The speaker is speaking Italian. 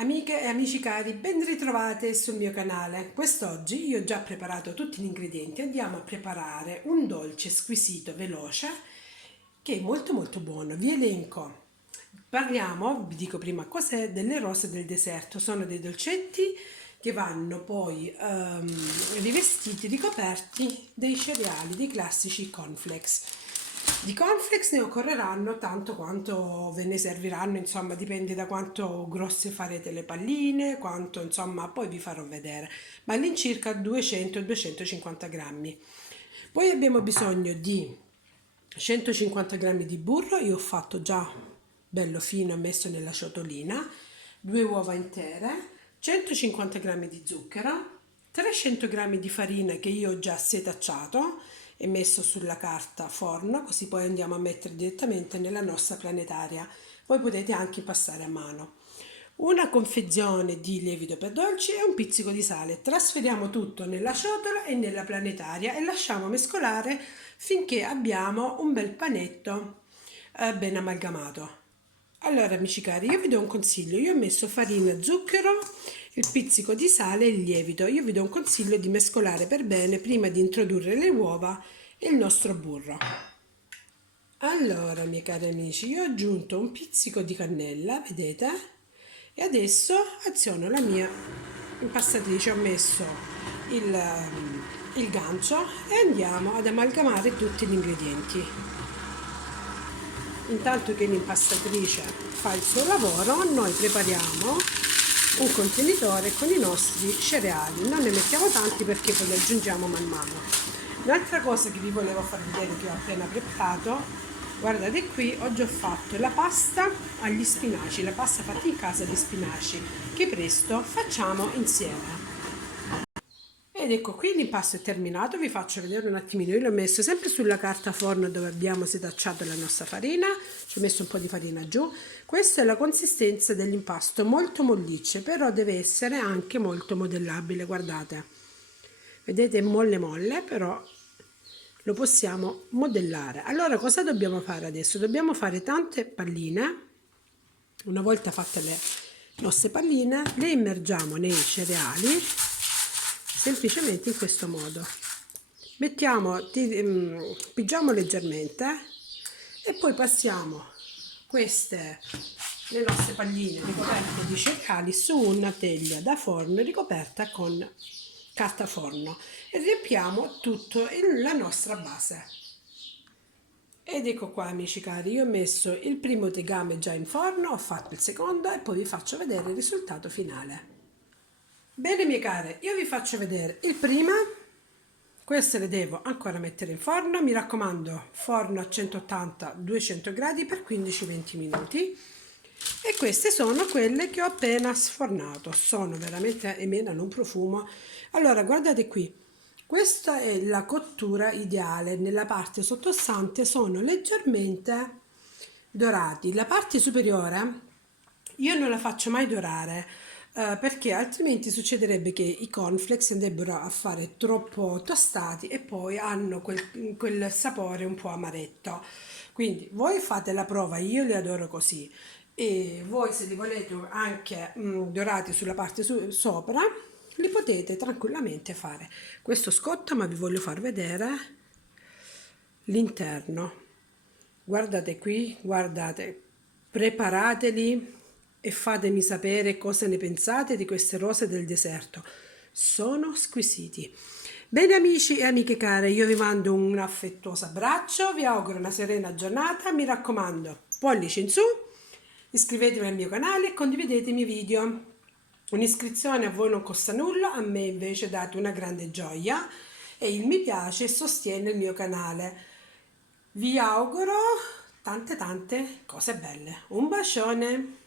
Amiche e amici cari, ben ritrovate sul mio canale. Quest'oggi io ho già preparato tutti gli ingredienti, andiamo a preparare un dolce squisito, veloce, che è molto buono. Vi elenco. Parliamo, vi dico prima cos'è, delle rose del deserto. Sono dei dolcetti che vanno poi rivestiti, ricoperti dei cereali, dei classici cornflakes. Di cornflakes ne occorreranno tanto quanto ve ne serviranno, insomma, dipende da quanto grosse farete le palline, quanto, insomma, poi vi farò vedere, ma all'incirca 200-250 grammi. Poi abbiamo bisogno di 150 grammi di burro, io ho fatto già bello fino e messo nella ciotolina, 2 uova intere, 150 grammi di zucchero, 300 grammi di farina che io ho già setacciato e messo sulla carta forno, così poi andiamo a mettere direttamente nella nostra planetaria. Voi potete anche passare a mano. Una confezione di lievito per dolci e un pizzico di sale. Trasferiamo tutto nella ciotola e nella planetaria e lasciamo mescolare finché abbiamo un bel panetto ben amalgamato. Allora, amici cari, io vi do un consiglio. Io ho messo farina, zucchero, il pizzico di sale e il lievito. Io vi do un consiglio di mescolare per bene prima di introdurre le uova e il nostro burro. Allora, miei cari amici, io ho aggiunto un pizzico di cannella, vedete? E adesso aziono la mia impastatrice, ho messo il gancio e andiamo ad amalgamare tutti gli ingredienti. Intanto che l'impastatrice fa il suo lavoro, noi prepariamo un contenitore con i nostri cereali. Non ne mettiamo tanti perché poi li aggiungiamo man mano. Un'altra cosa che vi volevo far vedere che ho appena preparato, guardate qui, oggi ho fatto la pasta agli spinaci, la pasta fatta in casa di spinaci, che presto facciamo insieme. Ed ecco qui l'impasto è terminato, vi faccio vedere un attimino, io l'ho messo sempre sulla carta forno dove abbiamo setacciato la nostra farina, ci ho messo un po' di farina giù, questa è la consistenza dell'impasto, molto mollicce, però deve essere anche molto modellabile, guardate, vedete è molle, però lo possiamo modellare. Allora cosa dobbiamo fare adesso? Dobbiamo fare tante palline, una volta fatte le nostre palline, le immergiamo nei cereali, semplicemente in questo modo. Pigiamo leggermente e poi passiamo le nostre palline ricoperte di cereali su una teglia da forno ricoperta con carta forno e riempiamo tutto la nostra base. Ed ecco qua, amici cari, io ho messo il primo tegame già in forno, ho fatto il secondo e poi vi faccio vedere il risultato finale. Bene, mie care, io vi faccio vedere il prima. Queste le devo ancora mettere in forno, mi raccomando, forno a 180-200 gradi per 15-20 minuti. E queste sono quelle che ho appena sfornato, sono veramente, emanano un profumo. Allora, guardate qui, questa è la cottura ideale, nella parte sottostante sono leggermente dorati. La parte superiore io non la faccio mai dorare perché altrimenti succederebbe che i cornflakes andrebbero a fare troppo tostati e poi hanno quel sapore un po' amaretto. Quindi voi fate la prova, io li adoro così. E voi se li volete anche dorati sulla parte sopra, li potete tranquillamente fare. Questo scotta, ma vi voglio far vedere l'interno. Guardate qui, guardate, preparateli e fatemi sapere cosa ne pensate di queste rose del deserto. Sono squisiti. Bene amici e amiche care, io vi mando un affettuoso abbraccio, vi auguro una serena giornata, mi raccomando, pollici in su, iscrivetevi al mio canale e condividete i miei video. Un'iscrizione a voi non costa nulla, a me invece date una grande gioia e il mi piace sostiene il mio canale. Vi auguro tante cose belle. Un bacione!